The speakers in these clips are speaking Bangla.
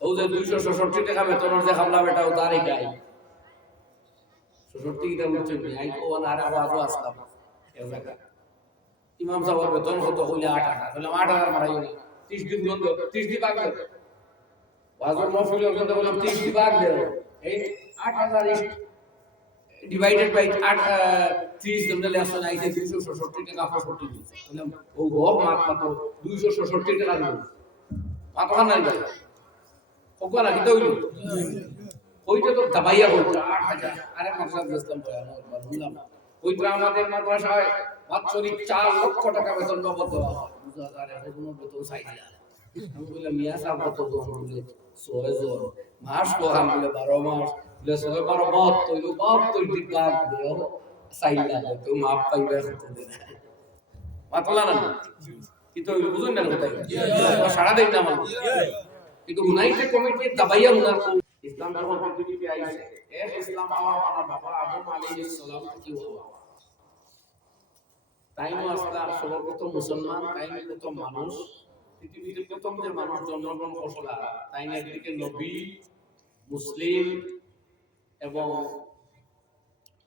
ও যে 266 টাকা বেতনের যে খামলা বেটা ও তারই গাই 66 টাকা বলছেন আই তো আর আওয়াজও আসলাম এর জায়গা ইমাম সাহেবের বেতন কত হইলে 8,000 বললাম 8,000 মারাই 30 দিন বন্ধ 30 দিন বাকি বাজার মফিল করতে বললাম 30 দিন বাকি এই 8,000 ডিভাইডেড বাই 30 তোমরা লেসো না আইছে 266 টাকা 65 দিন বললাম ও গো মাত্র 266 টাকা দিল মাত্র নাই ভাই ওগুলা কি তো হইলো ওইটা তো দাবাইয়া বলছে 8,000 আরে মাদ্রাসা গেছিলাম বললাম ওইটা আমাদের মাদ্রাসায় বাৎসরিক 4 লক্ষ টাকা বেতন বাবদ দেওয়া হয় বুঝা আরে কোনো বেতন চাই না আমি বললাম মিয়া সাহেব কত দোন বলে 6 জন মাস তো আমি বলে 12 মাস বলে 6 12 বহুত তৈলো 72 দিন লাগ দেও চাই না তো মাপ পাইবে কত দিন মাতলা না কি তো বুঝুন না কোথায় সারা দিন না মানে কিন্তু ইউনাইটেড কমিটির দাবাইয়া উনার ইসলাম যখন পৃথিবীতে আইছে এক ইসলাম আমার বাবা আদম আলাইহিস সালাম কি হওয়া তাইনো আসলা সর্বপ্রথম মুসলমান তাইনো প্রথম মানুষ পৃথিবীতে প্রথম যে মানুষ জন্মগ্রহণ করলা তাইনো একদিকে নবী মুসলিম এবং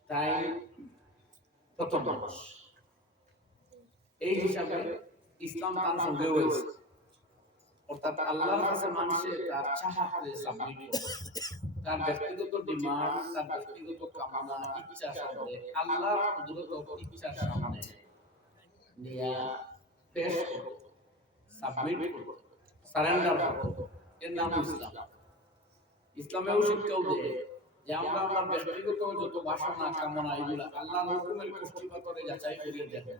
তাই প্রথম মানুষ এই হিসাবে ইসলাম তার সঙ্গে হয়েছে অর্থাৎ আল্লাহর কাছে মানুষের তার চাহাতে সাবমিট তার ব্যক্তিগত ডিমান্ড তার ব্যক্তিগত কামনা ইচ্ছা সামনে আল্লাহর কুদরত ইচ্ছার সামনে নিয়া পেশ করো সাবমিট করো সারেন্ডার করো এর নাম ইসলাম ইসলামেও শিক্ষাও দেয় যে আমরা আমার ব্যক্তিগত যত বাসনা কামনা এগুলা আল্লাহর হুকুমের কষ্টিপাতরে যাচাই করে দেখো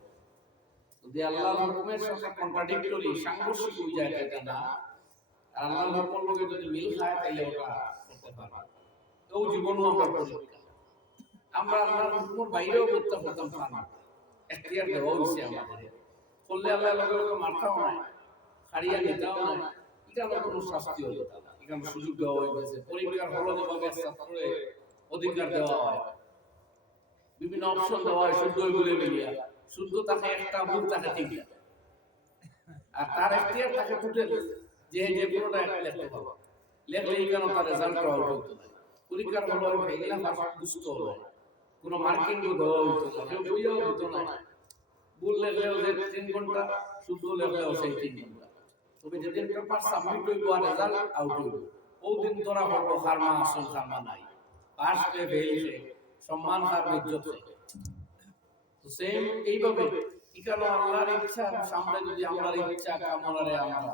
যদি আল্লাহর হুকুমের সাথে কন্ট্রাডিক্টরি সাংঘর্ষিক হয়ে যায় এটা না আর আল্লাহর হুকুমের লগে যদি মিল খায় তাইলে ওটা করতে পারবে তো জীবনও আমরা পরীক্ষা আমরা আল্লাহর হুকুমের বাইরেও করতে পারতাম না এখতিয়ার দেওয়া হইছে আমাদের করলে আল্লাহর লগে মারতাও না হারিয়ে নিতাও না এটা কোনো শাস্তি হলো না এখানে সুযোগ দেওয়া হয়েছে পরীক্ষার হলো যেভাবে ছাত্ররে অধিকার দেওয়া হয় বিভিন্ন অপশন দেওয়া হয় শুদ্ধ বলে মিলিয়া শুদ্ধ তাকে একটা ভুল তাকে ঠিক আর তার এখতিয়ার তাকে টুটে যে যে কোনোটা লেখতে পারবে লেখলে এই কেন তার রেজাল্ট আউট হতো না পরীক্ষার হলো ফেইলা ফার্স্ট বুঝতে হবে কোনো মার্কিং দেওয়া হতো না কেউ বইয়াও হতো না ভুল লেখলেও যে 3 ঘন্টা শুদ্ধ লেখলেও সেই 3 ঘন্টা তবে যেদিন পেপার সাবমিট হইব আর রেজাল্ট আউট হইব ওই দিন ধরা পড়বো খারমা আসল খারমা নাই পাস পে ফেল সম্মান আর ইজ্জত তো সেম এইভাবে ইকানো আল্লাহর ইচ্ছা সামনে যদি আমরার ইচ্ছা কামনারে আমরা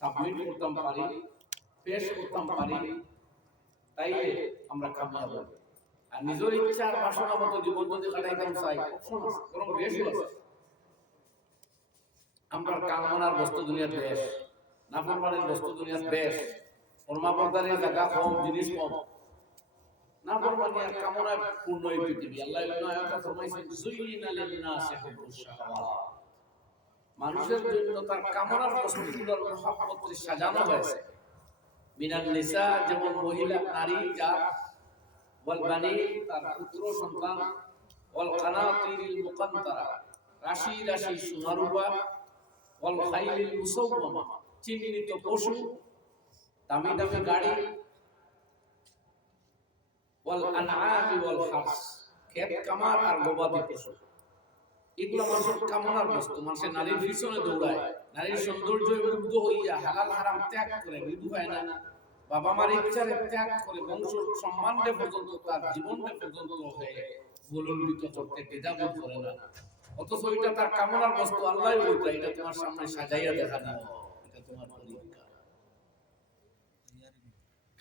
সাবমিট করতাম পারি পেশ করতাম পারি তাইলে আমরা কামিয়াব হব আর নিজের ইচ্ছা আর বাসনা মতো জীবন যদি কাটাইতাম চাই বরং বেশি আছে আমরা কামনার বস্তু দুনিয়ার বেশ নাফরমানের বস্তু দুনিয়ার বেশ কর্মপন্থানের জায়গা কম জিনিস কম নাফরমানি আর কামনা পূর্ণ এই পৃথিবী আল্লাহ ইবনে আয়াতে ফরমাইছেন যুইনা লিন-নাসি হুব্বুশ শাহাওয়াত মানুষের জন্য তার কামনার বস্তুগুলোর মহব্বতে সাজানো হয়েছে মিনান নিসা যেমন মহিলা নারী জাত ওয়াল বানি তার পুত্র সন্তান ওয়াল কানাতিরিল মুকান্তারা রাশি রাশি সোনারূপা ওয়াল খাইলিল মুসাওয়ামা চিহ্নিত পশু দামি দামি গাড়ি ওয়াল আনআমি ওয়াল হারস ক্ষেত কামার আর গবাদি পশু এগুলো মানুষের কামনার বস্তু মানুষের নারীর পিছনে দৌড়ায় নারীর সৌন্দর্য মুগ্ধ হইয়া হালাল হারাম ত্যাগ করে মৃদু হয় না বাবা মার ইচ্ছারে ত্যাগ করে বংশ সম্মানে পর্যন্ত তার জীবনে পর্যন্ত হয়ে ভুলুন্ডিত করতে দ্বিধাবোধ করে না অথচ এটা তার কামনার বস্তু আল্লাহই বলতে এটা তোমার সামনে সাজাইয়া দেখানো এটা তোমার পরীক্ষা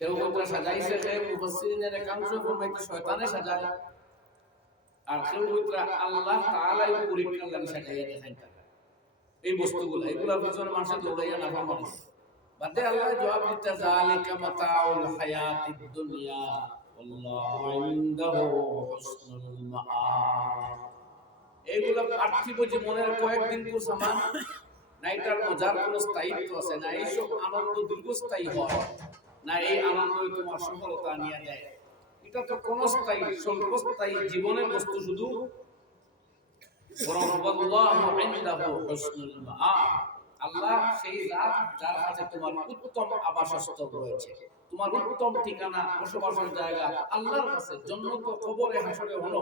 কেউ কোনটা সাজাইছে কেউ মুফাসসিরিনের একাংশ ফরমাইতে শয়তানে সাজায় আর কেউ কোনটা আল্লাহ তাআলাই পরীক্ষার লাগি সাজাইয়া দেখায় এই বস্তুগুলো এগুলোর পিছনে মানুষ দৌড়াইয়া না পারে বাদে আল্লাহ জবাব দিতে যালিকা মাতাউল হায়াতিদ দুনিয়া আল্লাহু ইনদাহু হুসনুল মাআব এগুলো পার্থিব জীবনের কয়েকদিন কো সামান না এটার মজার কোনো স্থায়িত্ব আছে না এইসব আনন্দ দীর্ঘস্থায়ী হয় না এই আনন্দ তোমার সফলতা নিয়ে দেয় এটা তো কোন স্থায়ী স্বল্পস্থায়ী জীবনের বস্তু শুধু বরং আল্লাহু ইনদাহু হুসনুল মাআব আল্লাহ সেই জাত যার কাছে তোমার উত্তম আবাসস্থল রয়েছে, তোমার উত্তম ঠিকানা, বসবাসের জায়গা আল্লাহর কাছে। জান্নাত, কবরে, হাসরে হলো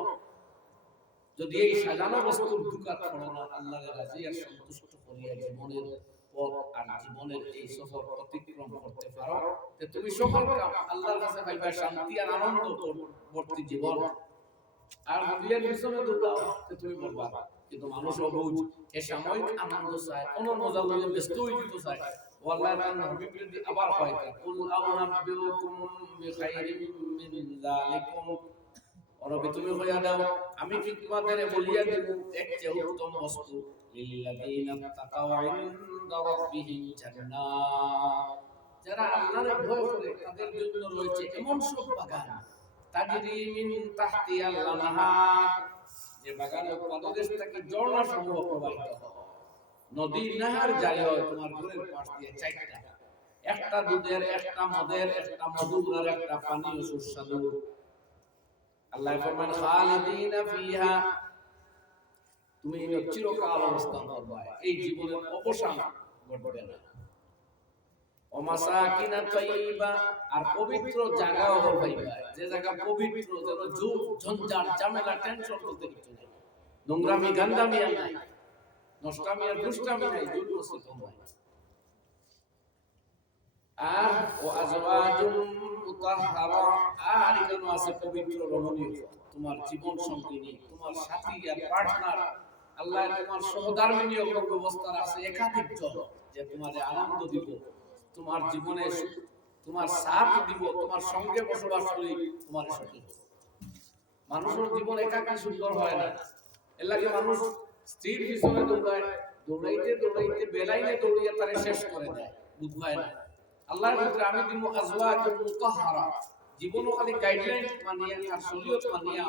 যদি এই সাজানো বস্তুর দুকাত করো না, আল্লাহর রাজি আর সন্তুষ্ট করিয়া জীবনের পথ আর জীবনের এই সফর অতিক্রম করতে পারো, তে তুমি সকল কাম আল্লাহর কাছে পাইবা শান্তি আর আনন্দ ভর্তি জীবন। আর দুনিয়ার পিছনে দৌড়াও তে তুমি বলবা। কিন্তু মানুষ অবুঝ, এ সাময়িক আনন্দ চায়, কোন মজা লইয়া ব্যস্ত হয়ে যেতে চায়। ওয়াল্লাহি তাআলা নবী বলেন আবার হয় কুল আউনাবিউকুম বিখাইরিম মিন যালিকুম, নবী তুমি কইয়া দাও আমি কি তোমাদের বলিয়া দেব এক চেয়ে উত্তম বস্তু, লিল্লাযিনা তাকাউ ইনদা রাব্বিহিম জান্নাত, যারা আল্লাহর ভয় করে তাদের জন্য রয়েছে এমন সব বাগান, তাজরি মিন তাহতিহাল আনহার, যে বাগানের পাদদেশ থেকে ঝর্ণা সমূহ প্রবাহিত হয়। নদী নাহার জারি হয় তোমার ঘরের পাশ দিয়ে চারটা, একটা দুধের, একটা মদের, একটা মধুর আর একটা পানীয় সুস্বাদু। আল্লাহ ফরমান খালিদিনা ফিহা, তুমি চিরকাল অবস্থান করবে, এই জীবনের অবসান ঘটবে না। ও মাসাকিনা তাইয়্যিবা, আর পবিত্র জায়গাও পাইবা, যে জায়গা পবিত্র, যেন ঝুট ঝঞ্ঝাট ঝামেলা টেনশন বলতে কিছু নেই, নোংরামি গান্দামি আর নাই, নষ্টামি আর দুষ্টামি নাই, ঝুট নসিব নাই। আর ও আজওয়াজুম মুতাহহারা, আর এখানে আছে পবিত্র রমণীয়, তোমার জীবন সঙ্গিনী, তোমার সাথী আর পার্টনার, আল্লাহ তোমার সহধর্মিনী ব্যবস্থা আছে একাধিক জন, যে তোমারে আনন্দ দিব, তোমার জীবনে তোমার সাথ দিব, তোমার সঙ্গে বসবাস করি, তোমার সাথে। মানুষের জীবন একাকী সুন্দর হয় না, এর লাগে মানুষ স্ত্রীর পিছনে দৌড়ায়, দৌড়াইতে দৌড়াইতে বেলাইনে দৌড়িয়ে তারে শেষ করে দেয়, বুঝবায় না। আল্লাহর ভিতরে আমি দিব আজওয়াজুম মুতাহহারা, জীবন খালি গাইডলাইন মানিয়া আর শরীয়ত মানিয়া,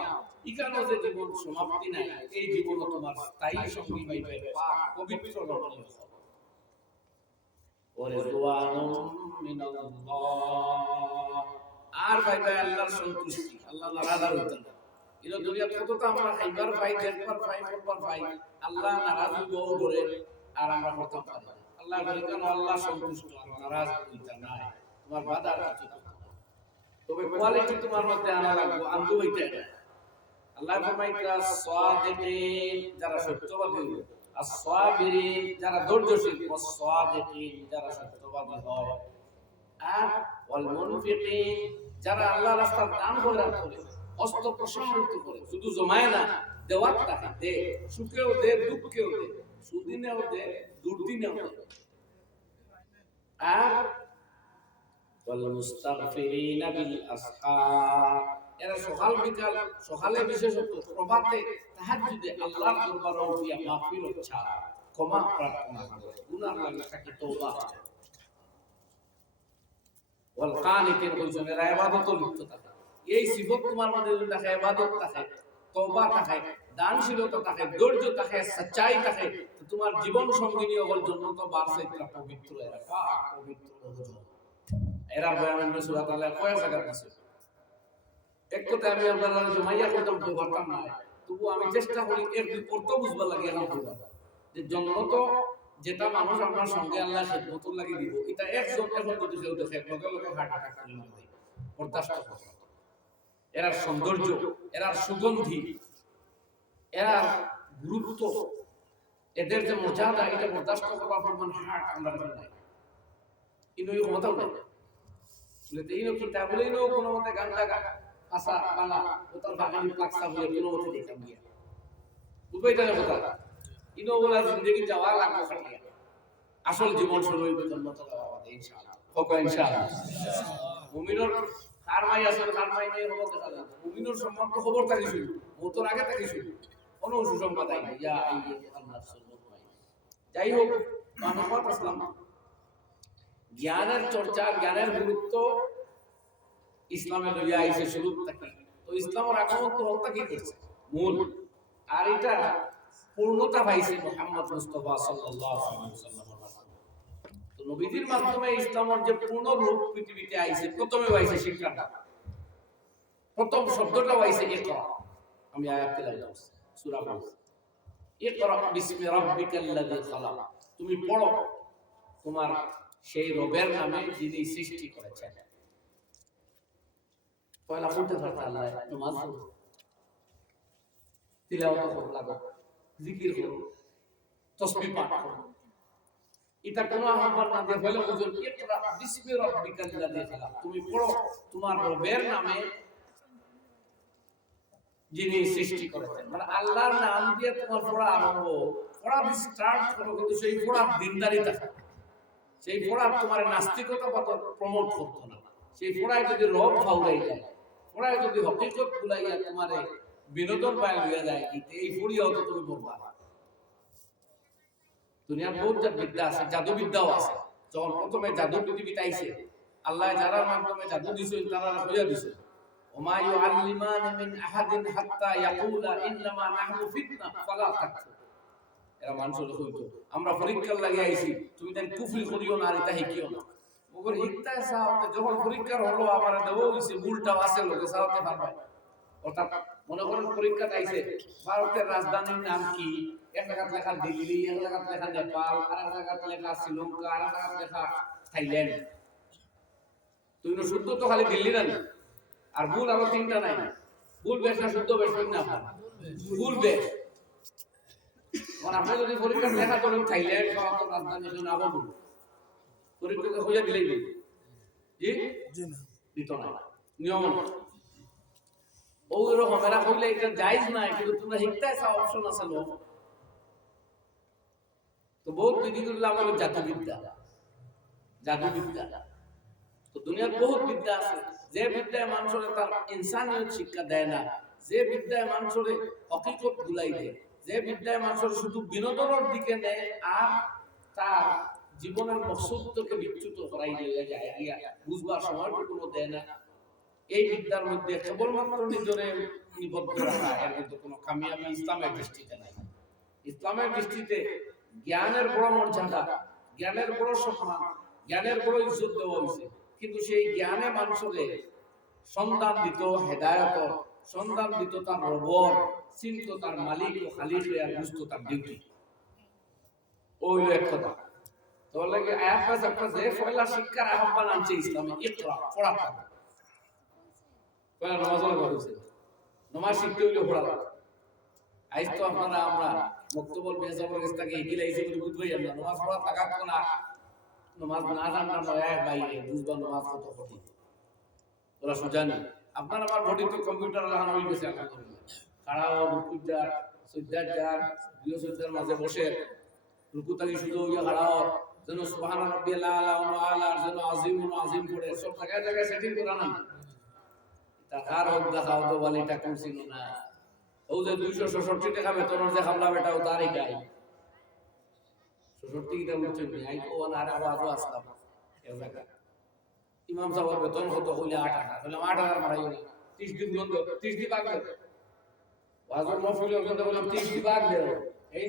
ইকানো যে জীবন সমাপ্তি নাই, এই জীবন তোমার স্থায়ী সঙ্গী হইবে পাক পবিত্র রমণীয়। ওরে দুআনুম মিনাল্লাহ, আর পাইবে আল্লাহর সন্তুষ্টি, আল্লাহ নারাজ হইতেন না। এলো দুনিয়া কতটা আমরা খাইবার পাই, দেখবার পাই, করবার পাই, আল্লাহ নারাজ হইব ধরে আর আমরা করতে পারি। আল্লাহ বলে কেন আল্লাহ সন্তুষ্ট, নারাজ হইতা নাই, তোমার বাধার কিছু না, তবে কোয়ালিটি তোমার মধ্যে আনা লাগবে, আনতে হইতে না। আল্লাহ ফরমাইতা সাদিকিন, যারা সত্যবাদী, as-সাবিরিন, যারা ধৈর্যশীল, was-সাদিকিন, যারা সত্যবাদী হয়, আর ওয়াল মুনফিকিন, যারা আল্লাহর রাস্তায় দান খয়রাত করে, হস্ত প্রসারিত করে, শুধু জমায় না, দেওয়ার টাকা দে, সুখেও দে, দুঃখেও দে, সুদিনেও দে, দুর্দিনেও দে। আর ওয়াল মুস্তাগফিরিনা বিল আসহার, এরা সকাল বিকাল, সকালে বিশেষত প্রভাতে তাহাজ্জুদে আল্লাহর দরবারে উঠিয়া মাগফিরাত চায়, ক্ষমা প্রার্থনা করে, গুনাহ লাগলে তাকে তওবা। ওয়াল কানিতিন, কইছেন এরা ইবাদতে লিপ্ত থাকে। এই সিফত তোমার মধ্যে যদি থাকে, ইবাদত থাকে, তওবা থাকে, দানশীলতা থাকে, ধৈর্য থাকে, সচ্চাই থাকে, তো তোমার জীবন সঙ্গিনী হওয়ার জন্য তো বারসে এটা পবিত্র, এরা পাক পবিত্র হলো। এরা বয়ান সূরা তাআলা কয় জায়গা আছে, এক কথা আমি আপনারা জমাইয়া করতাম তো পারতাম না, তবু আমি চেষ্টা করি এর দুই অর্থ বুঝবার লাগে। আলহামদুলিল্লাহ, যে জন্ম তো যেটা মানুষ আপনার সঙ্গে আল্লাহ খেদমত লাগি দিব, এটা একজন এখন যদি কেউ দেখে লগে লগে হার্ট অ্যাটাক করে মারা যায়, বরদাস্ত করে। এরার সৌন্দর্য, এরার সুগন্ধি, এরার গুরুত্ব, এদের যে মর্যাদা, এটা বরদাস্ত করবার পরিমাণ হার্ট আমরা নাই, কিন্তু এই ক্ষমতাও নাই। এইনো কিতাব বলেইনো কোনো মতে গান লাগা আসা বালা ওটার বাগানি পাকসা বলে কোনো মতে দেখতাম গিয়া বুঝবাই তাহলে কথা ইনো বলা জিন্দগি যাওয়া লাগবে খাটিয়া, আসল জীবন শুরু হইবে জান্নাত যাওয়া ইনশাআল্লাহ। ওকে ইনশাআল্লাহ। মুমিনের কারমাই আসল কারমাই নেই হবো দেখা যায়, মুমিনের সম্পর্ক খবর থাকি শুরু, মওতের আগে থাকি শুরু, কোনো সুসংবাদ আই না। ইয়া আল্লাহ সুবহানাহু। যাই হোক, মানবত আসলাম, জ্ঞানের চর্চা, জ্ঞানের গুরুত্ব ইসলামে লইয়া আইছে শুরু থেকে। তো ইসলামের আগমন তো হত্যা কি করছে মূল, আর এটা পূর্ণতা পাইছে মুহাম্মদ মুস্তাফা সাল্লাল্লাহু আলাইহি ওয়াসাল্লাম। তো নবীদের মাধ্যমে ইসলামের যে পূর্ণ রূপ পৃথিবীতে আইছে, প্রথমে পাইছে শিক্ষাটা, প্রথম শব্দটা পাইছে ইকরা। আমি আয়াত তেলাওয়াত করছি, সূরা ফাতিহা, ইকরা বিসমি রাব্বিকাল্লাযী খালাক, তুমি পড়ো তোমার সেই রবের নামে যিনি সৃষ্টি করেছেন। পয়লা বলতে পারতা আল্লাহ নামাজ পড়ো, তিলাওয়াত করো, লাগো, জিকির করো, তাসবিহ পাঠ করো। এটা কোনো আহ্বান না দিয়ে বলে হুজুর ইকরা বিসমি রাব্বিকাল লাযী খালাক, তুমি পড়ো তোমার রবের নামে যিনি সৃষ্টি করেছেন। মানে আল্লাহর নাম দিয়ে তোমার পড়া আরম্ভ, পড়া স্টার্ট করো, কিন্তু সেই পড়া দিনদারিতা, সেই পড়া তোমার নাস্তিকতা প্রমোট করতো না। সেই পড়ায় যদি রব ফাউলাই যায়, পড়ায় যদি হকিকত ভুলাইয়া তোমারে বিনোদন পায় লইয়া যায়, এই পড়িয়াও তো তুমি পড়বা। দুনিয়ার বহুত বিদ্যা আছে, জাদু বিদ্যাও আছে। যখন প্রথমে জাদু পৃথিবীতে আইছে, আল্লাহ যারা মাধ্যমে জাদু দিছেন তারা হইয়া দিছে, ওমা ইউআল্লিমানি মিন আহাদিন হাত্তা ইয়াকুলা ইন্নামা নাহনু ফিতনা ফালা তাকফুর। এরা মানুষের কইতো আমরা পরীক্ষার লাগি আইছি, তুমি তাই কুফরি করিও না আর এটা হিকিও না। ওগর হিকতা সাহাতে যখন পরীক্ষার হলো আমারে দেও হইছে, ভুলটা আছে লোকে সাহাতে পারবে। অর্থাৎ মনে করেন পরীক্ষা আইছে, ভারতের রাজধানীর নাম কি, এক জায়গায় লেখা দিল্লি, এক জায়গায় লেখা নেপাল, আর এক জায়গায় লেখা শ্রীলঙ্কা, আর এক জায়গায় লেখা থাইল্যান্ড। তুই শুদ্ধ তো খালি দিল্লি না, আর ভুল আরো তিনটা নাই। ভুল বেশ না শুদ্ধ বেশ না, ভুল বেশ। আপনি যদি পরীক্ষার লেখা করেন থাইল্যান্ড বা রাজধানী জন্য আবার ভুল, পরীক্ষাকে হইয়া দিলেই ভুল। জি দিত না, নিয়ম ওইরকম এরা কইলে এটা জায়েজ নাই, কিন্তু তোমরা হিকতায় চাও অপশন আছে লোক। তো বহুত বিধিগুলো আমার জাদুবিদ্যা, জাদুবিদ্যা। তো দুনিয়ার বহুত বিদ্যা আছে, যে বিদ্যায় মানুষের তার ইনসানিয়ত শিক্ষা দেয় না, যে বিদ্যায় মানুষের হকিকত ভুলাই দেয়, যে বিদ্যায় মানুষের শুধু বিনোদনের দিকে নেয় আর তার জীবনের মকসুদকে বিচ্যুত করাই দিয়ে যায়, বুঝবার সময়টুকু দেয় না। এই বিদ্যার মধ্যে কেবলমাত্র নিজরে নিবদ্ধ রাখা, এর মধ্যে কোনো কামিয়াবি ইসলামের দৃষ্টিতে নাই। ইসলামের দৃষ্টিতে জ্ঞানের বড় মর্যাদা, জ্ঞানের বড় সম্মান, জ্ঞানের বড় ইজ্জত দেওয়া হয়েছে। কিন্তু সেই জ্ঞানে মানুষকে সন্ধান দিত হেদায়ত, সন্ধান দিত তার রবর, চিনত তার মালিক ও খালিক, আর বুঝতো তার ডিউটি। ওই এক কথা। তাহলে আয়াত পাঁচ একটা যে পয়লা শিক্ষার আহ্বান আনছে ইসলামে, ইকরা পড়া। পয়লা নামাজের কথা বলছে, নামাজ শিখতে হইলে পড়া লাগে। আইজ তো আপনারা আমরা মুক্তবল মেজাবর ইস্তাকে এগিলাইছে বলে বুঝবই আমরা নামাজ পড়া থাকাত না, নামাজ না জানতাম না এক বাইরে বুঝবা নামাজ কত কঠিন ওরা সুজানি। আপনার আমার বডি তো কম্পিউটার লাগানো হয়ে গেছে, আলহামদুলিল্লাহ। খাড়াও রুকুদার সুজদার বৃহস্পতির মাঝে বসে রুকুতাকি শুধু হইয়া খাড়াও, যেন সুবহান রাব্বিয়াল আলা ওয়া আলা, যেন আজিম করে সব জায়গায় জায়গায় সেটিং করা না। টাকার হোক দেখাও তো বালিটা কম ছিল না। ও যে 266 টাকা বেতনের যে খামলা বেটাও তারই গাই 66 টাকা উঠছে নি, আই তো না আর আওয়াজও আসলাম এর জায়গা। ইমাম সাহেবের বেতন কত হইলে 8,000, হইলে 8,000 মারাইও না, 30 দিন বন্ধ, 30 দিন বাকি ওয়াজের মহফিলের কথা বললাম 30 দিন বাকি দেও, এই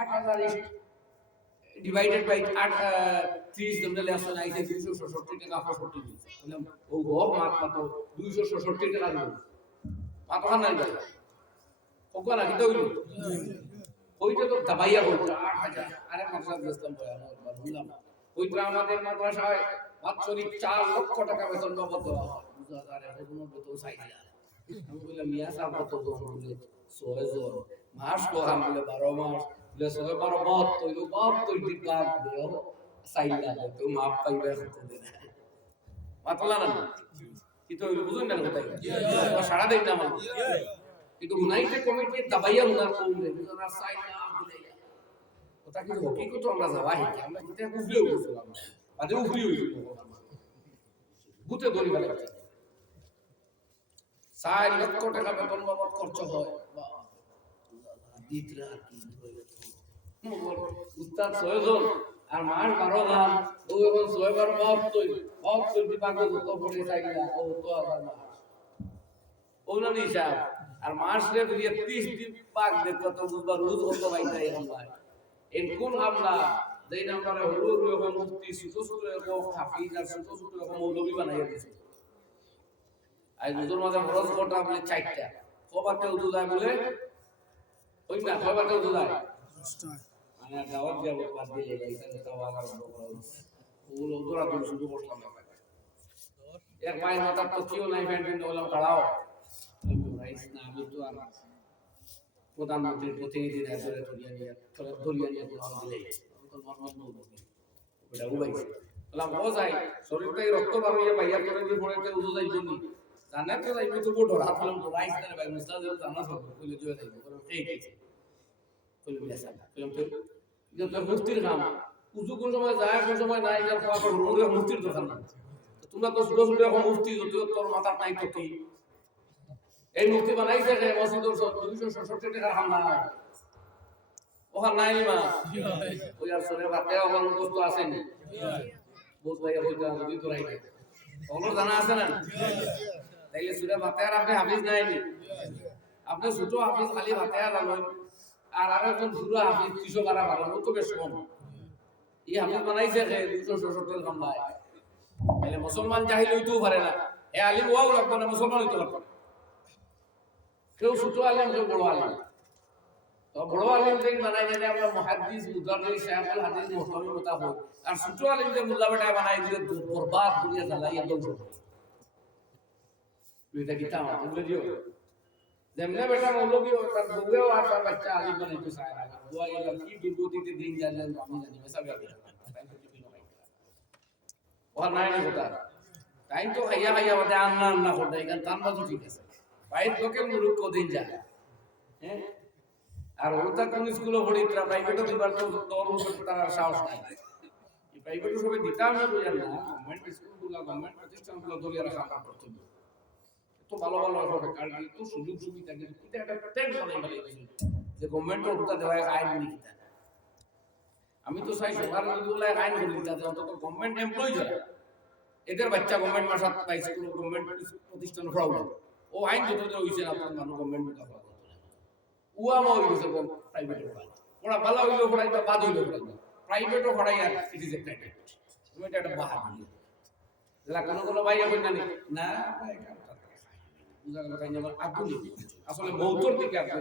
8,000 ডিভাইডেড বাই 30 দিনে লেসন আইছে 266 টাকা 65 দিন। বললাম ও গো মাত্র 266 টাকা দিন মাত্র না ভাই ওকো না কিতো হইলো ওইটা তো দাবাইয়া হইতো 8,000। আরে মাদ্রাসা ইসলাম বয়ান বললাম ওইটা আমাদের মাদ্রাসায় বাৎসরিক 4 লক্ষ টাকা বেতন বাবদ দেওয়া হয়। বুঝাদার এখনো বেতন চাই না। আমি বললাম মিয়া সাহেব কত জন বলে 6 জন, মাস তো আমি বলে 12 মাস, বলে 6 12 বাদ তৈলো বাদ তৈ দিবাদ দেও চাইলা তো মাপ পাইবে কত দিন মাতলা না কিতো হইলো বুঝুন না কথা সারা দেই না আমার কিন্তু ইউনাইটেড কমিটি দাবাইয়া উনার কমরে বুঝাদার চাই না বলেয়া কথা কিন্তু হকিকত আমরা যাওয়াই আমরা কিতে বুঝলেও বুঝলাম বাদে উফরি হইছিল বুতে ধরি ফেলে 4 লক্ষ টাকা বেতন বাবদ খরচ হয়। দিতরা কি উস্তাদ 6 জন আর মাস 12,000, ও এখন 6 বার বহুত তো বিভাগে যত পড়ে চাইলা ও তো আবার মাস ওনা হিসাব আর মাস রে 30 দিন পাক দে কত বুঝবার রোজ কত বাইতা এখন ভাই এন কোন আমলা যেই নাম্বারে হলো এখন মুফতি ছোট এখন হাফিজ আর ছোট এখন মৌলভী বানাইয়া দিয়েছে। আই হুজুর মাঝে খরচ করতে বলে 4টা কবাতে উদু যায় বলে ওই না কবাতে উদু যায় মানে দাওয়াত দিয়া বাদ দিলে এটা তো আবার আরম্ভ করা হচ্ছে ওগুলো দৌড়া দৌড়ি শুরু করলাম না এক মায়ের মাথা তো কেউ নাই ফ্যান্ড বললাম দাঁড়াও রাইস না আমি তো আর প্রধানমন্ত্রীর প্রতিনিধি ধরে ধরিয়া নিয়ে কোথাও দিলেই তো নর্মাল বলবো ওটা উবাইছে বললাম ও যাই শরীর থেকে রক্ত বার হইয়া বাইয়া করে দিয়ে পড়ে উদো যাই জন্য জানা তো যাইব তো বড় হাত বললাম তো রাইস না ভাই মুস্তাদ জানা সব কইলে জয় যাইব বললাম ঠিক আছে কইলে বেসা বললাম তো যে তো মুফতির কাম উজু কোন সময় যায় কোন সময় নাই যার খাওয়া তো রোরে মুফতির দরকার না তোমরা তো ছোট ছোট এখন মুফতি যদিও তোর মাথার নাই তো কি এই মুফতি বানাইছে যে মসজিদের 266 টাকা হামলা ওখান নাই মা ওই আর সরে বাতে আমার দোস্ত আসেনি বহুত ভাইয়া বলতে যদি তোরাই নাই ওগুলো জানা আছে না তাইলে সুরে বাতে আর আপনি হাফিজ নাইনি আপনি ছোট হাফিজ খালি বাতে আর জানেন আর আরেকজন পুরো হাফিজ 312 ভালো তো বেশ কম এই হাফিজ বানাইছে যে 266 হামলায় তাহলে মুসলমান জাহিল হইতেও পারে না এ আলিম ওয়াও রাখবে না মুসলমান হইতে পারবে কেউ ছোট আলিম কেউ বড় আলিম তো বড় আলিম যে বানাই জানে আমরা মুহাদ্দিস মুদাররিস শাইখুল হাদিস মুহতামিম মুতাফাক আর ছোট আলিম যে মুল্লা বেটা বানাই দিলে বরবাদ দুনিয়া জ্বালাইয়া দল দুইটা কিতাব বলে দিও যেমনে বেটা মৌলবী তার বউও আর তার বাচ্চা আলিম বানাইতে চায় না দোয়া গেল কি দুর্গতিতে দিন জানেন আমি জানি মেসা বেটা ওর নাই না কথা তাই তো খাইয়া খাইয়া বলে আন্না করতে এখান তার মতো ঠিক আছে বাইর লোকের মুরুখ কদিন যায় হ্যাঁ আর ওটা কোন স্কুলে পড়ি তারা প্রাইভেটও দিবার তো তোর তারা সাহস নাই এই প্রাইভেটও সবাই দিতাম না বুঝেন না গভর্নমেন্ট স্কুলগুলো গভর্নমেন্ট প্রতিষ্ঠানগুলো ধরে রাখা আমার কর্তব্য তো ভালো ভালো হবে কারণ তো সুযোগ সুবিধা কিন্তু এটা একটা টেন্স বানাই ফেলে যে গভর্নমেন্টের ওটা দেওয়া আইন লিখিতা আমি তো চাই সবার যদি আইন করে দিতে অন্তত গভর্নমেন্ট এমপ্লয়ি যারা এদের বাচ্চা গভর্নমেন্ট মাসাত পাইছে কোনো গভর্নমেন্ট প্রতিষ্ঠান ফ্রাউড ও আইন যত হইছে আপনার মানুষ গভর্নমেন্ট কথা উয়ামা হই গেছে প্রাইভেট ওরা ভালো হইলো পড়াই বা বাদ হইলো পড়াই প্রাইভেটও পড়াই আর ইট ইজ এ প্রাইভেট তুমি এটা বাহাদুরি যেটা কোনো ভাই এখন জানি না বুঝা গেল কাইন্না আধুনিক আসলে মৌতর দিকে আপনি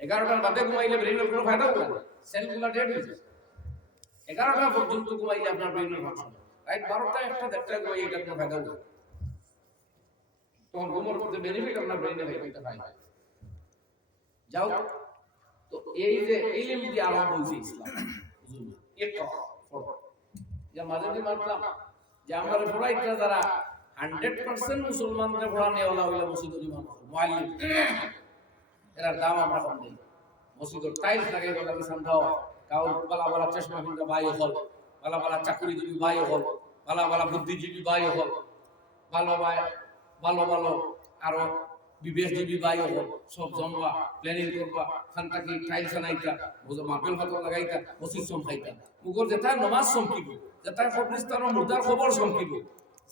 11টার বাদে ঘুমাইলে ব্রেইনের কোনো ফায়দা হবে না সেলগুলো ডেড হয়ে যায় 11টা পর্যন্ত ঘুমাইলে আপনার ব্রেইনের ফাংশন রাইট 12টা 1টা 1টা ঘুমাইলে এটা কোনো ফায়দা হবে তখন ঘুমের মধ্যে বেনিফিট আপনার ব্রেইনে এটা পাই যাও তো এই যে ইলম কি আরম্ভ হইছে ইসলাম বুঝুন এটা যে মাঝে মানলাম যে আমরা পড়াইটা যারা 100% মুসলমানদের পড়ানে ওলা হইলো মসজিদের ইমাম মুআল্লিম এর দাম আমরা কম দেই মসজিদের টাইলস লাগাই গলা বিছান দাও কাউর বালা বালা চশমা কিনতে ভাই হল বালা বালা চাকরিজীবী ভাই হল বালা বালা বুদ্ধিজীবী ভাই হল ভালো ভাই ভালো ভালো আরো বিবেকজীবী ভাই হল সব জমবা প্ল্যানিং করবা খানটাকি টাইলস আনাইতা বুঝো মার্বেল হাত লাগাইতা মসজিদ সম্পাইতা মুগর যেটা নামাজ সম্পিব যেটা কবরস্থান মুর্দার খবর সম্পিব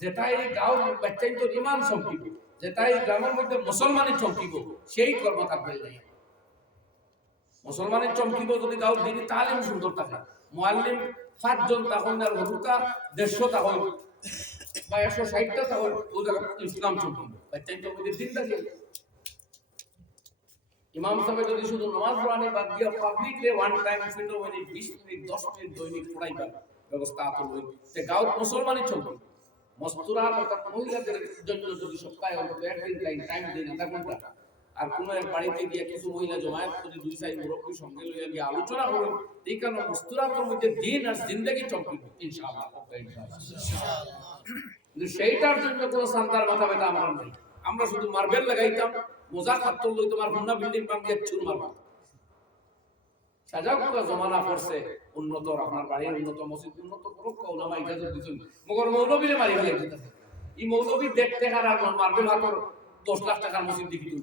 যেটা এই গাঁওর বাচ্চাই তো ইমান সম্পিব যেটা এই গ্রামের মধ্যে মুসলমানের চমকিব সেই কর্ম থাকবে নাই মুসলমানের চমকিব যদি গাঁওর দিনই তালিম সুন্দর থাকে মুআল্লিম 5 জন তখন আর হরুতা 150 তখন বা 160টা তখন ও জায়গা ইসলাম চমকিব বাচ্চাই তো মধ্যে দিন থাকে ইমাম সাহেব যদি শুধু নামাজ পড়ানে বাদ দিয়া publicly one time 15 minute 20 minute 10 minute দৈনিক পড়াইবার ব্যবস্থা আছে সে গাঁওর মুসলমানের চমকিব মস্তুরা অর্থাৎ মহিলাদের জন্য যদি সপ্তাহে অন্তত একদিন টাইম দিন আধা ঘন্টা আর কোনো এক বাড়িতে গিয়ে কিছু মহিলা জমায়েত করে দুই সাইড মুরব্বী সঙ্গে লইয়া গিয়ে আলোচনা করুন এই কারণে মস্তুরাতের মধ্যে দিন আর জিন্দগি চমকিব ইনশাআল্লাহ কিন্তু সেইটার জন্য কোনো সান্তার মাথা ব্যথা আমার নেই আমরা শুধু মার্বেল লাগাইতাম মোজা খাত্তর লই তোমার হুন্না বিল্ডিং বানিয়ে চুর মারবা সাজাও করা জমানা পড়ছে উন্নত আপনার বাড়ির উন্নত মসজিদ উন্নত পরোক্ষ ওলামা ইজাজত দিছেন মগর মৌলবীরে মারি ফেলে দিতেছে এই মৌলবী দেখতে কার আর মার্বেল হাতর 10 লাখ টাকার মসজিদ দেখি তুই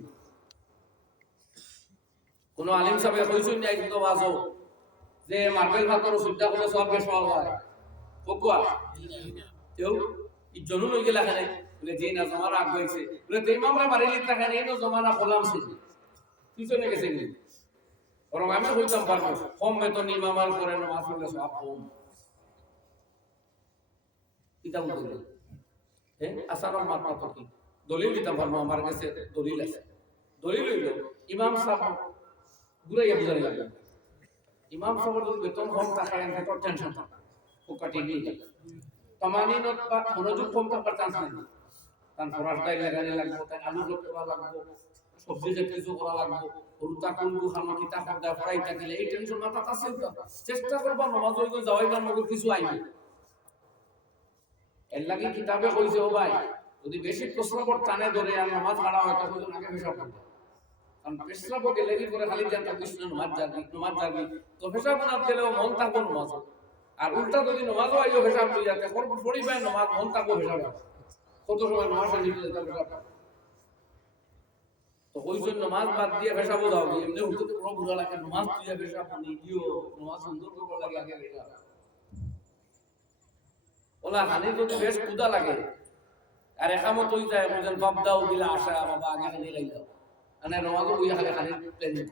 কোন আলিম সাহেব কইছেন না কিন্তু বাজো যে মার্বেল হাতর সুবিধা করে সব বেশ পাওয়া যায় কোকুয়া কেউ ইজ্জনু লই গেলা খানে বলে যে না জমানা আগ হইছে বলে দেই মামরা মারি লিখতা খানে এই জমানা গোলাম ছিল পিছনে গেছে কি বরং আমি হইতাম পারবো কম বেতন ইমামার করে নামাজ পড়লে সব কম কিতাব বলে হ্যাঁ আসারম মাত্রা তো কি দলিল দিতাম পারবো আমার কাছে দলিল আছে দলিল হইল ইমাম সাহেব ঘুরাইয়া বুঝাই লাগবে ইমাম সাহেবের যদি বেতন কম থাকে এত টেনশন থাকে ও কাটিয়ে নিয়ে যাবে তমানিনত বা মনোযোগ কম থাকার চান্স নেই কারণ ফরাসটাই লাগানি লাগবে তাই আলু করা লাগবে সবজি যে কিছু করা লাগবে রুতা কোনটু খানো কিতা খরদা ফরাইটা দিলে এই টেনশন মাথা আছে চেষ্টা করবা নামাজ হইতে যাওয়াইবার মধ্যে কিছু আইবে এর লাগি কিতাবে কইছে ও ভাই যদি বেশি প্রশ্রবর টানে ধরে আর নামাজ পড়া হয় তখন আগে পেশাব করবে কারণ পেশাব গেলে কি করে খালি জানতা কৃষ্ণ নামাজ যাবি তো পেশাব না গেলেও মন থাকবো নামাজ আর উল্টা যদি নামাজও আইও পেশাব হয়ে যাতে পড়ি পায় নামাজ মন থাকবো পেশাব কত সময় নামাজ নিতে পেশাব তো ওই জন্য নামাজ বাদ দিয়ে পেশাবও দাও এমনি উল্টো তো বড় বুড়া লাগে নামাজ তুই পেশাব নিয়ে দিও নামাজ সুন্দর করবো লাগে আগে পেশাব ওলা হানি যদি বেশ ক্ষুধা লাগে আর একামত হই যায় বুঝেন বাপ দাও দিলা আশা বাবা আগে হানি লাই দাও মানে নামাজও ওই খালি হানি প্ল্যানিং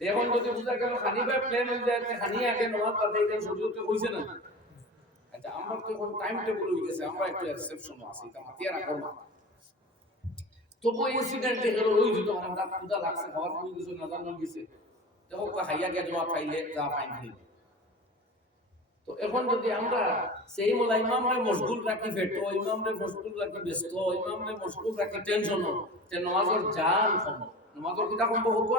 এখন যদি বুঝা গেল হানি ভাই প্ল্যান হয়ে যায় হানি আগে নামাজ পড়তে এই সুযোগটা কইছে না আচ্ছা আমরা তো এখন টাইম টেবিল হয়ে গেছে আমরা একটু এক্সেপশন আছে তা মাতিয়া রাখো না তবু ইনসিডেন্টে হলো ওই যদি আমরা ক্ষুধা লাগছে খাবার কোনো কিছু না জানো গেছে দেখো খাইয়া গিয়ে জমা পাইলে যা পাইন দিবে তো এখন যদি আমরা সেই মোলা ইমামরে মশগুল রাখি ফেটো ইমামরে মশগুল রাখি ব্যস্ত ইমামরে মশগুল রাখি টেনশন তে নামাজের জান কম নামাজের কিটা কম হোক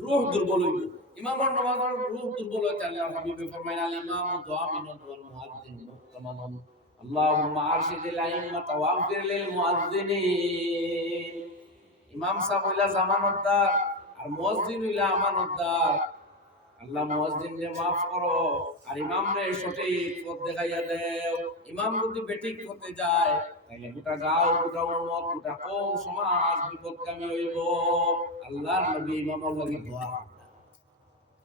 রূহ দুর্বল হইব ইমামর নামাজের রূহ দুর্বল হইতে আল্লাহ হাবিবে ফরমায় আল ইমাম দুআ মিনাল মুআদ্দিন মুহতারামান আল্লাহুম্মা আরশিদিল আইম্মাত ওয়া আগফির লিল মুআদ্দিনিন ইমাম সাহেব হইলা জামানতদার আর মুয়াজ্জিন হইলা আমানতদার আল্লাহ মুয়াজ্জিনকে maaf করো আর ইমামরে সঠিক পথ দেখাইয়া দাও ইমাম যদি বেঠিক হতে যায় তাহলে গোটা গাঁও গোটা উম্মত গোটা কওম সমাজ বিপদগামী হইব আল্লাহর নবী ইমামের লাগি দোয়া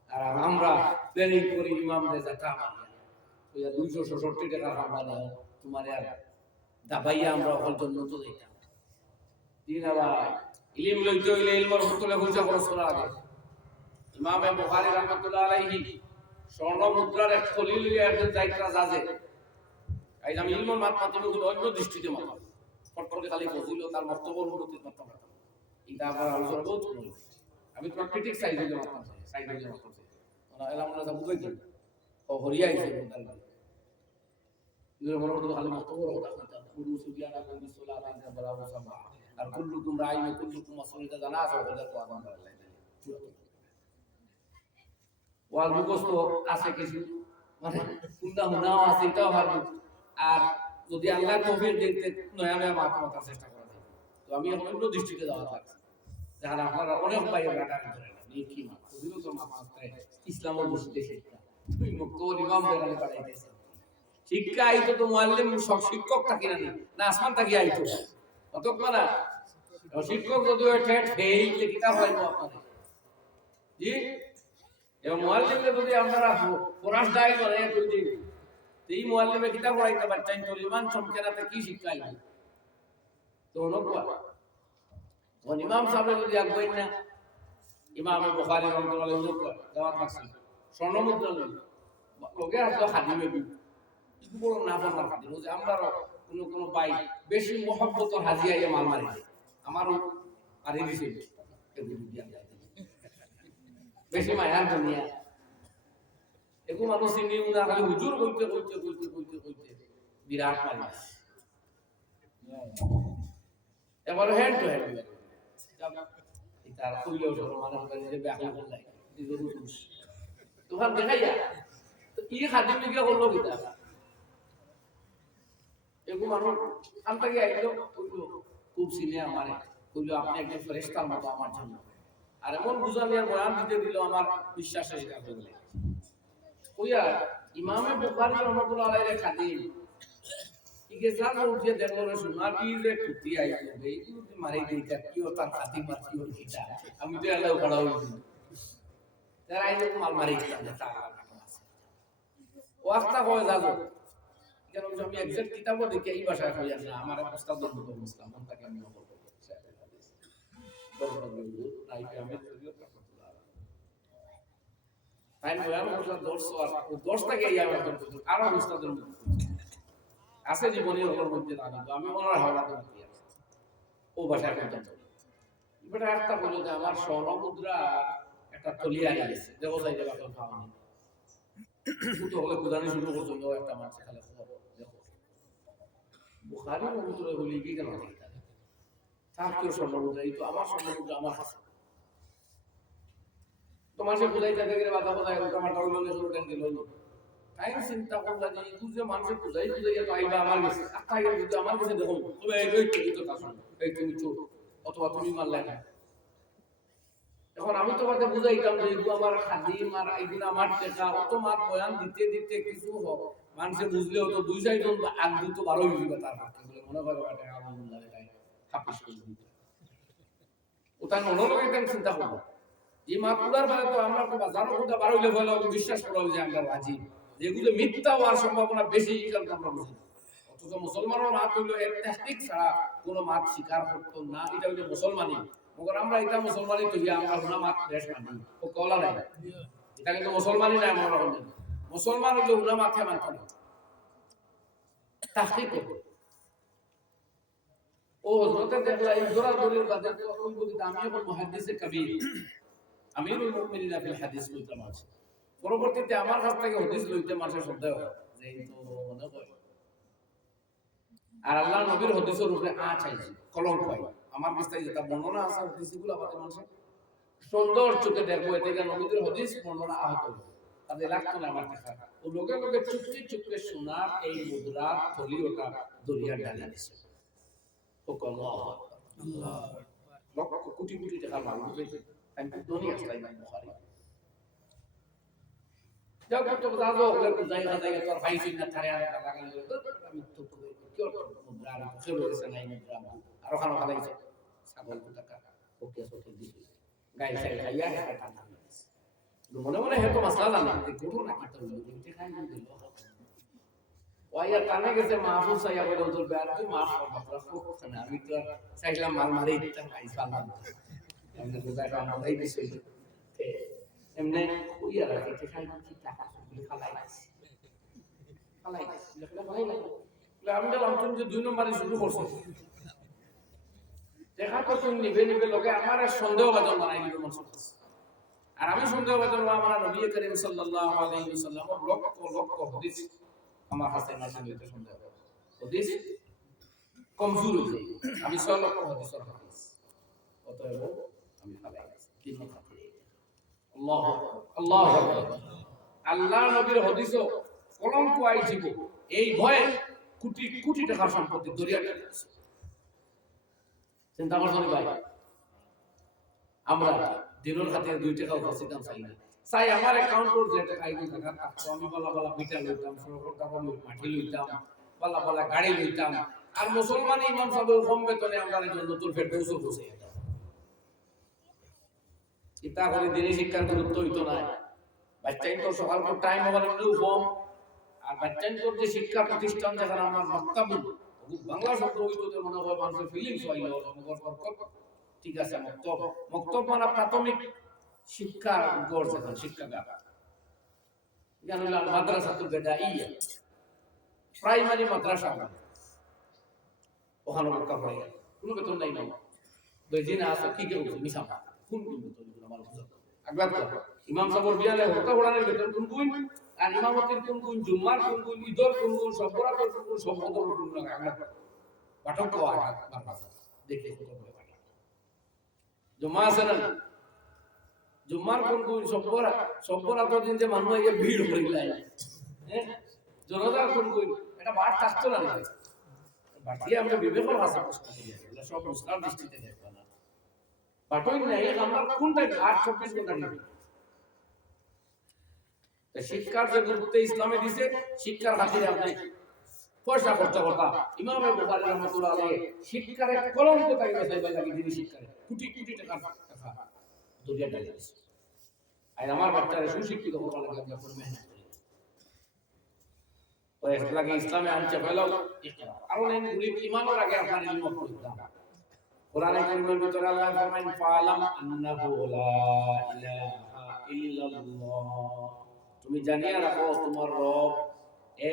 আর আমরা প্ল্যানিং করি ইমামরে জাতা মারিয়া ওই 266 টাকা হামলা তোমার আর দাবাইয়া আমরা অকল জন্য তো দিতাম দিন আবার ইলম লইতে হইলে ইলমের হুতলে পয়সা খরচ করা লাগে ইমাম বুখারী রাহমাতুল্লাহ আলাইহি স্বর্ণ মুদ্রার এক থলি লিয়ে একজন যাইত্রা যাজে এই আমি ইলমের মাধ্যমে খুব অন্য দৃষ্টিতে মাথা ফটফটে খালি ফজিল তার বক্তব্য উন্নতির কথা এটা আমার আলোচনা বহুত করি আমি তোমার ক্রিটিক সাইড হইতে মাথা সাইড হইতে মাথা না এলাম না বুঝাই কি ও হরিয়া আইছে মুদাল ইদরে বড় বড় খালি বক্তব্য কথা কুরু সুবিয়ানা কুরু সুলামা বলা সাবা আর কুল্লুকুম রাই কুল্লুকুম মাসউলিদা জানা আছে ওদের তো আদান করে ওয়াল মুখস্থ আছে কিছু মানে কুন্ডা হুনাও আছে এটাও পারবো আর যদি আল্লাহ তৌফিক দিতে নয়া নয়া মাথার চেষ্টা করা যায় তো আমি অন্য দৃষ্টিতে যাওয়া লাগছে যারা আপনারা অনেক বাইরে রাখা ধরে না এই কি মাথা বুঝলো তো মাথা ইসলামের বসতে শিক্ষা তুমি মুক্ত ইমাম বেরালে পাঠাইতেছে শিক্ষা আইতো তো মুআল্লিম সব শিক্ষক থাকি না আসমান থাকি আইতো অতক না শিক্ষক যদি ঠেট ফেল কিতাব হইবো আপনাদের জি এবং মুআল্লিমকে যদি আপনারা ফরাস দাই করে দুই দিন এই মুআল্লিমে কিতাব পড়াইতে পারতেন তো ইমান সম্পর্কে কি শিক্ষাই তো নকবা তো ইমাম সাহেব যদি আগবেন না ইমাম বুখারী রাহমাতুল্লাহ আলাইহি দাওয়াত মাকসিদ স্বর্ণমুদ্রা লোকে আসলে খাদিমে বি কিছু বড় না বলার খাদিম যে আমরা কোন ভাই বেশি মহব্বত হাজিয়া এ মাল মারি আমারও আরে দিছে বেশি মায়ার দুনিয়া এগো মানুষ চিনি না খালি হুজুর কইতে বিরাট মাইনাস এবার হ্যান্ড টু হ্যান্ড তার কইলেও ধরো মানে যে ব্যাকলা করলাই নিজের খুশ তোমার দেখাইয়া তো কি খাদিম দিকে করলো কিতা এগো মানুষ আমটাকে আইলো কইলো খুব সিনে আমারে কইলো আপনি একজন ফেরেশতার মতো আমার জন্য আর এমন বুঝানি আর বয়ান দিতে দিল আমার বিশ্বাসে সেটা হয়ে গেল ওইয়া ইমামে বুখারী রাহমাতুল্লাহ আলাইহি খাদিম ইকে জানো উঠে দেখলো রে সোনার কি যে কুতি আইলো এই কুতি মারি দিতা কি ও তার খাদিম আর কি ও কিটা আমি তো আল্লাহ খড়া হইছি তার আইলো মাল মারি দিতা ওয়াক্তা কয় যাবো কেন আমি এক্সাক্ট কিতাবও দেখে এই ভাষায় কই না আমার উস্তাদ বলবো মুসলিম তাকে আমি বলবো আছে জীবনে ওর মধ্যে আমি মনে হয় হাওড়া ও ভাষায় একটা বললো যে আমার স্বর্ণ মুদ্রা একটা একটা তলিয়া আনি গেছে দেখো যাই যাবে এখন খাওয়া নেই শুধু হলে কুদানি শুরু করছো একটা মাছ খালে দেখো বুখারীর ভিতরে বলি কি কেন তার কেউ স্বর্ণমুদ্রা এই তো আমার স্বর্ণমুদ্রা আমার কাছে তোমার সে বুঝাই থাকে বাধা বাধায় তোমার টাকা লোনে শুরু কেন দিল তাই চিন্তা করলা যে তুই যে মানুষের বুঝাই বুঝাইয়া তো আইবা আমার কাছে আত্মা আইবা যদি আমার কাছে দেখো তবে এই তো কাজ এই তুমি চোর অথবা তুমি মারলে না এখন আমি তোমাকে বুঝাইতাম যে এগুলো আমার খাদিম আর এগুলো আমার টেকা অত মাত বয়ান দিতে দিতে কিছু হোক মানুষে বুঝলে হতো দুই চারজন আগ দুটো বারো হইবে তার বলে মনে করে আমার লাগে তাই হাফিস করে দিতে ওটা মনোলোকে চিন্তা করবো যে মাতুলার বেলা তো আমরা তো বাজার মধ্যে বারো হইলে বলে বিশ্বাস করা যে আমরা রাজি যেগুলো মিথ্যা হওয়ার সম্ভাবনা বেশি কারণ আমরা বুঝি অথচ মুসলমানের মাত হইলো এক টেকনিক ছাড়া কোনো মাত স্বীকার করতো না এটা হইলো মুসলমানই মগর আমরা এটা মুসলমানই তো আমরা গুনাহ মাত দেশ মানি ও কলা নাই এটা কিন্তু মুসলমানই না আমরা বলি মুসলমান হইলো গুনাহ মাথা মানতো না তাহকিক করতো ও হযরতে দেখলা এই জোরা দলিল বাদে তো ওই বলি আমি এখন মুহাদ্দিসে কবির আমিরুল মুমিনিন ফিল হাদিস কইতাম আছে পরবর্তীতে আমার কাছ থেকে হাদিস লইতে মানুষের সন্দেহ যে এই তো মনে করে আর আল্লাহ নবীর হাদিসের উপরে চাইছে কলঙ্ক হয় আমার কাছে যেটা বর্ণনা আছে হাদিসগুলো আমাদের মানুষ সুন্দর চোখে দেখবো এতে নবীর হাদিস বর্ণনা আহত তাদের লাগতো না আমার দেখা ও লোকে লোকে চুপটি চুপকে শোনার এই মুদ্রা থলি ওটা দরিয়ার ডালে দিছে ও আল্লাহু আকবার আল্লাহ লক্ষ কোটি কোটি টাকা মানুষ হয়েছে আমি দুনিয়া চালাই না বুখারী যাও তো দাদা ওগুলো জায়গা জায়গা তোর ভাই চিন্তা ছাড়ে আর টাকা লাগাইলো আমি তো কি মুদ্রা আর খেলো গেছে নাই মুদ্রা আর ওখানে লাগাইছে ছাগল টাকা ওকে ওকে দিছে গাই চাই খাইয়া একটা টাকা দিছে মনে মনে হেতো মাসলা জানা যে গরু না কি তো এটা খাই দিল ওইয়া কানে গেছে মাহফুজ সাইয়া বলে ওদের বেয়ার তুই মাফ কর বাবা না আমি তো চাইলাম মাল মারি দিতাম খাই সালাম এমনি তো দেখা আমরাই দিছি এমনি ওইয়া রাখি খাই কি টাকা খালাই খালাই লেখলা ভাই না আমি বললাম তুমি যে দুই নম্বরে শুরু করছো দেখা তো তুমি নিবে নিবে লোকে আমার সন্দেহভাজন বানাই দিবে মানুষ আর আমি সন্দেহভাজন আমার নবী করিম সাল্লাল্লাহু আলাইহি ওয়াসাল্লাম লক্ষ লক্ষ হাদিস আমার কাছে নাসিল হইতে সন্দেহ হাদিস কমজোর হইছে আমি 6 লক্ষ হাদিসের হাদিস অতএব আমি খালাই কি না খাই আল্লাহু আল্লাহু আকবার আল্লাহ নবীর হাদিসও কলঙ্ক আইছিল এই ভয়ে কোটি কোটি টাকার সম্পত্তি দরিয়া গেছে চিন্তা করছেন ভাই আমরা দিনের হাতে 2 টাকাও খরচিতাম চাই না চাই আমার অ্যাকাউন্টর যে টাকা আইবি টাকা তো আমি বলা বলা বিটা লইতাম সরকার টাকা মাটি লইতাম বলা বলা গাড়ি লইতাম আর মুসলমান ইমাম সাহেবের কম বেতনে আমরা জন্য তোর ফেরদৌস বসে ইতা করে দিনে শিক্ষার গুরুত্ব হইতো না বাচ্চাই তো সকাল করে টাইম হবে একটু কম আর বাচ্চাই তো যে শিক্ষা প্রতিষ্ঠান যেখানে আমার মাক্তাবুল বাংলা শব্দ হইতো তো মনে হয় মানুষের ফিলিংস হইল ঠিক আছে মক্তব মক্তব মানে প্রাথমিক শিক্ষা গড় যেখানে শিক্ষাগার জ্ঞান হইল মাদ্রাসাতুল বেদাইয়া প্রাইমারি মাদ্রাসা ওখানে বক্কা পড়ে কোনো বেতন নাই না দুই দিন আছে কি কেউ মিশা কোন কোন বেতন আমার বুঝা আগলা তো ইমাম সাহেব বিয়ালে হতা ওড়ানের বেতন কোন কোন আর ইমামতির কোন কোন জুম্মার কোন কোন ঈদর কোন কোন সবরাতের কোন কোন সম্পদর কোন কোন আগলা পাঠক তো বারবার দেখে কত বলে পাঠক জুম্মা আছে না জুম্মার কোন কোন সবরাত দিন যে মানুষ এই ভিড় হয়ে যায় হ্যাঁ জনতা কোন কোন এটা বাট থাকতো না বাকি আমরা বিবেকের ভাষা প্রশ্ন করি এগুলো সব মুসলিম দৃষ্টিতে দেখবা না বাটই নাই আমরা কোনটা 8-24 ঘন্টা নিব তো শিক্ষার যে গুরুত্ব ইসলামে দিয়েছে শিক্ষার খাতিরে আপনি পয়সা খরচ করতা ইমাম বুখারী রাহমাতুল্লাহ আলাইহি শিক্ষার এক কলঙ্ক তাই গেছে লাগি দিন শিক্ষার কোটি কোটি টাকা দুনিয়া ডালে দিছে আর আমার বাচ্চারা সুশিক্ষিত হওয়ার লাগে আমরা কোনো মেহনত করি তো এগুলাকে ইসলামে আনতে ফেলাও আর অনেক গুলি ঈমানের আগে আপনার ইলম করতাম কোরআনে কারীমের ভিতরে আল্লাহ ফরমান ফালাম আন্নাহু লা ইলাহা ইল্লাল্লাহ তুমি জানিয়া রাখো তোমার রব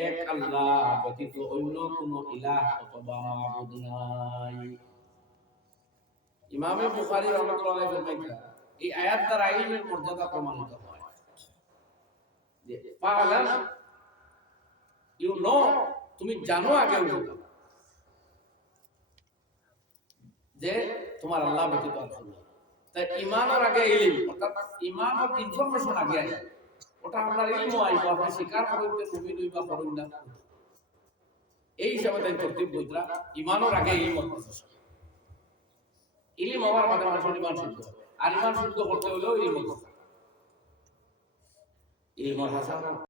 এক আল্লাহ ব্যতীত অন্য কোনো ইলাহ অথবা মাবুদ নাই ইমাম বুখারী রাহমাতুল্লাহ আলাইহি ফরমাইলেন এই আয়াত দ্বারা ইলমের মর্যাদা প্রমাণিত হয় যে ফালাম ইউ নো, তুমি জানো আগে যে তোমার আল্লাহ ব্যতীত আর কোনো নেই। তাই ঈমানের আগে ইলম, অর্থাৎ ঈমানের ইনফরমেশন আগে আসে, ওটা আপনার ইলমও আইব, আপনি স্বীকার করেন যে মুমিন হইবা করুন না, এই হিসাবে তাই তরতিব বইতরা ঈমানের আগে ইলম প্রসেস। ইলম হওয়ার পরে মানুষের ঈমান শুদ্ধ হবে, আর ঈমান শুদ্ধ করতে হলেও ইলম করতে হবে। ইলম হাসান